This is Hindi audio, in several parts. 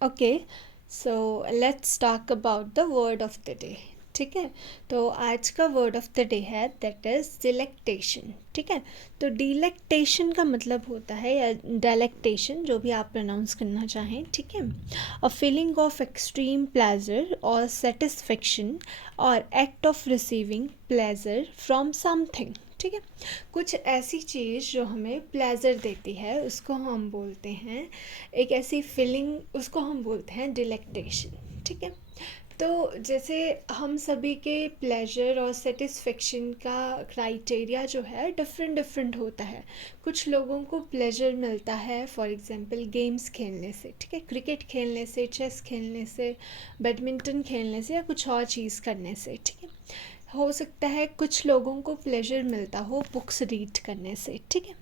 Okay, so let's talk about the word of the day. ठीक है, तो आज का वर्ड ऑफ द डे है दैट इज़ डिलेक्टेशन। ठीक है, तो डिलेक्टेशन का मतलब होता है, या डेलेक्टेशन, जो भी आप प्रोनाउंस करना चाहें। ठीक है, a feeling of extreme pleasure और सेटिस्फेक्शन और act of receiving pleasure from something. ठीक है, कुछ ऐसी चीज़ जो हमें प्लेजर देती है उसको हम बोलते हैं, एक ऐसी फीलिंग उसको हम बोलते हैं डिलेक्टेशन। ठीक है, तो जैसे हम सभी के प्लेजर और सेटिस्फेक्शन का क्राइटेरिया जो है डिफरेंट डिफरेंट होता है। कुछ लोगों को प्लेजर मिलता है फॉर एग्जांपल गेम्स खेलने से। ठीक है, क्रिकेट खेलने से, चेस खेलने से, बैडमिंटन खेलने से, या कुछ और चीज़ करने से। ठीक है, हो सकता है कुछ लोगों को प्लेजर मिलता हो बुक्स रीड करने से। ठीक है,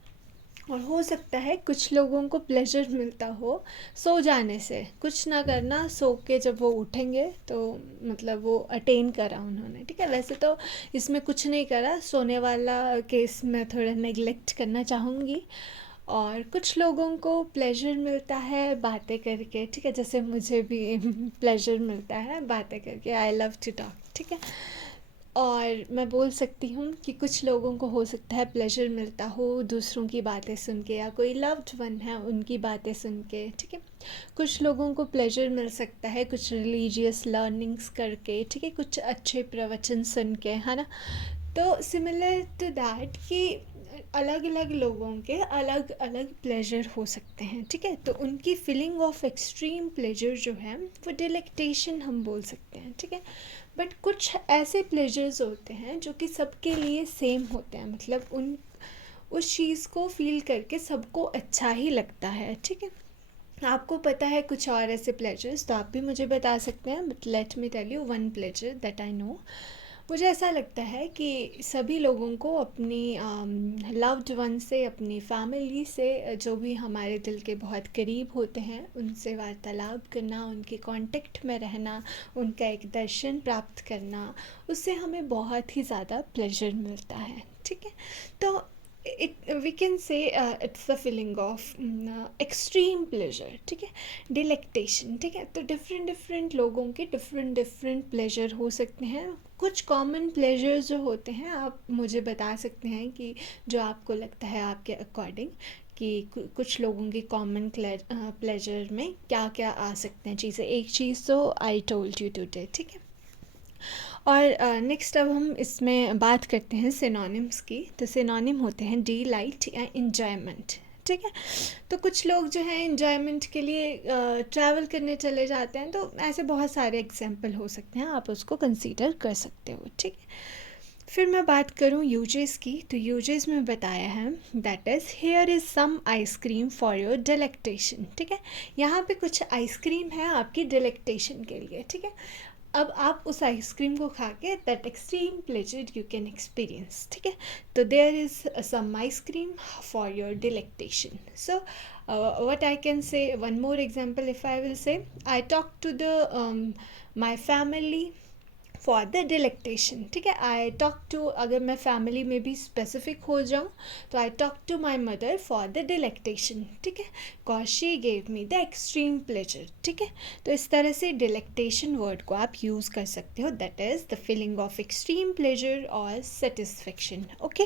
और हो सकता है कुछ लोगों को प्लेजर मिलता हो सो जाने से, कुछ ना करना, सो के जब वो उठेंगे तो मतलब वो अटेन करा उन्होंने। ठीक है, वैसे तो इसमें कुछ नहीं करा, सोने वाला केस में थोड़ा नेग्लेक्ट करना चाहूँगी। और कुछ लोगों को प्लेजर मिलता है बातें करके। ठीक है, जैसे मुझे भी प्लेजर मिलता है बातें करके, आई लव टू टॉक। ठीक है, और मैं बोल सकती हूँ कि कुछ लोगों को हो सकता है प्लेजर मिलता हो दूसरों की बातें सुन के, या कोई लव्ड वन है उनकी बातें सुन के। ठीक है, कुछ लोगों को प्लेजर मिल सकता है कुछ रिलीजियस लर्निंग्स करके। ठीक है, कुछ अच्छे प्रवचन सुन के, है ना। तो सिमिलर टू दैट कि अलग अलग लोगों के अलग अलग प्लेजर हो सकते हैं। ठीक है, तो उनकी फीलिंग ऑफ एक्सट्रीम प्लेजर जो है वो डिलेक्टेशन हम बोल सकते हैं। ठीक है, बट कुछ ऐसे प्लेजर्स होते हैं जो कि सबके लिए सेम होते हैं, मतलब उन उस चीज़ को फील करके सबको अच्छा ही लगता है। ठीक है, आपको पता है कुछ और ऐसे प्लेजर्स तो आप भी मुझे बता सकते हैं, but let me tell you one pleasure that I know. मुझे ऐसा लगता है कि सभी लोगों को अपनी लव्ड वन से, अपनी फैमिली से, जो भी हमारे दिल के बहुत करीब होते हैं उनसे वार्तालाप करना, उनके कांटेक्ट में रहना, उनका एक दर्शन प्राप्त करना, उससे हमें बहुत ही ज़्यादा प्लेजर मिलता है। ठीक है, तो it we can say it's the feeling of extreme pleasure. ठीक है, डिलेक्टेशन। ठीक है, तो डिफरेंट डिफरेंट लोगों के डिफरेंट डिफरेंट प्लेजर हो सकते हैं। कुछ कॉमन प्लेजर्स जो होते हैं आप मुझे बता सकते हैं कि जो आपको लगता है आपके अकॉर्डिंग कि कुछ लोगों के कॉमन प्लेजर में क्या क्या आ सकते हैं चीज़ें। एक चीज़ तो आई टोल्ड यू टुडे। ठीक है, और नेक्स्ट अब हम इसमें बात करते हैं सिनोनिम्स की। तो सिनोनिम होते हैं डिलाइट या इन्जॉयमेंट। ठीक है, तो कुछ लोग जो हैं इन्जॉयमेंट के लिए ट्रैवल करने चले जाते हैं, तो ऐसे बहुत सारे एग्जांपल हो सकते हैं, आप उसको कंसीडर कर सकते हो। ठीक है, फिर मैं बात करूँ यूजेस की, तो यूजेस में बताया है that is here is some ice cream for your delectation. ठीक है, यहाँ पे कुछ आइसक्रीम है आपकी डिलेक्टेशन के लिए। ठीक है, अब आप उस आइसक्रीम को खा के that extreme pleasure you can experience. ठीक है, तो there is some ice cream for your delectation. So what I can say, one more example if I will say, I talk to the my family for the delectation. ठीक है, आई टॉक टू, अगर मैं फैमिली में भी स्पेसिफिक हो जाऊँ तो I talk to my mother for the delectation. ठीक है, cause she gave me the extreme pleasure. ठीक है, तो इस तरह से डिलेक्टेशन वर्ड को आप यूज़ कर सकते हो, that is the feeling of extreme pleasure और सेटिस्फेक्शन। ओके।